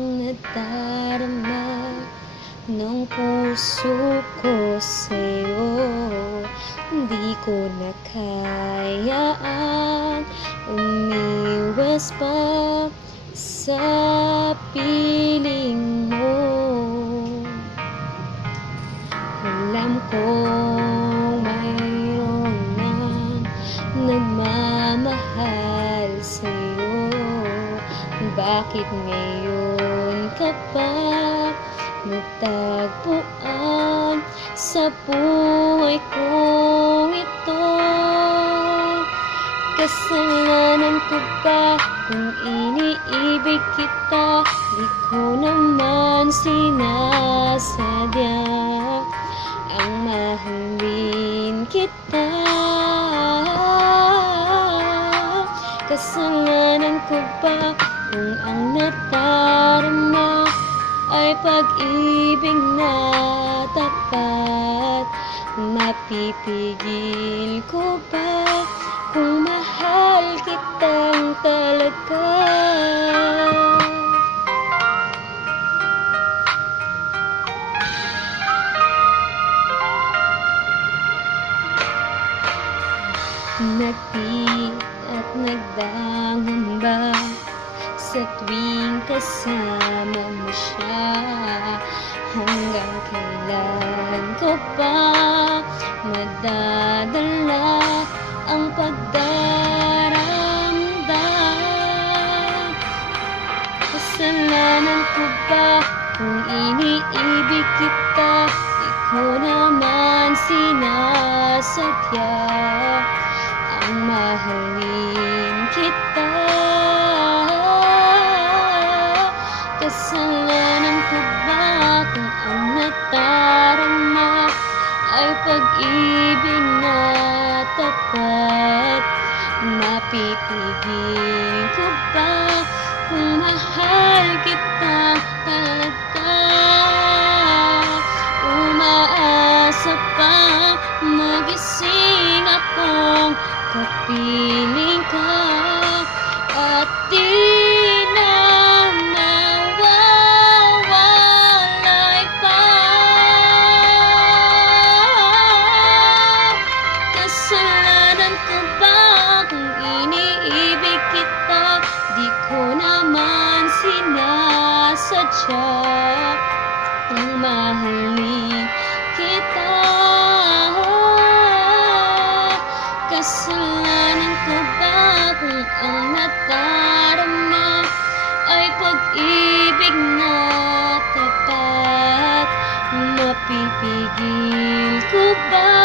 nadarama ng puso ko sa'yo. Di ko na kayang umiwas pa sa piling mo. Alam kong mayroon nang nagmamahal sa'yo. Bakit ngayon ka pa natagpuan sa buhay kong ito? Kasalanan ko ba kung iniibig kita? Di ko naman sinasadya ang mahalin kita. Kasalanan ko ba kung ang nadarama ay pag-ibig na tapat? Mapipigil ko ba kung mahal kitang talaga? Nagpit at nagdangamba sa tuwing kasama mo siya. Hanggang kailan ko pa madadala ang pagdaramdam? Kasalanan ko ba kung iniibig kita? Di ko naman sinasadya ang mahalin kita. Kasalanan ko ba kung ang nadarama ay pag-ibig na tapat? Mapipigil ko ba kung mahal kita talaga? Umaasa pa magising akong kapiling ka at di na mawawalay pa. Kasalanan ko ba kung iniibig kita? Di ko naman sinasadya ang mahalin kita. Kasalanan ko ba kung ang nadarama ay pag-ibig na tapat? Mapipigil ko ba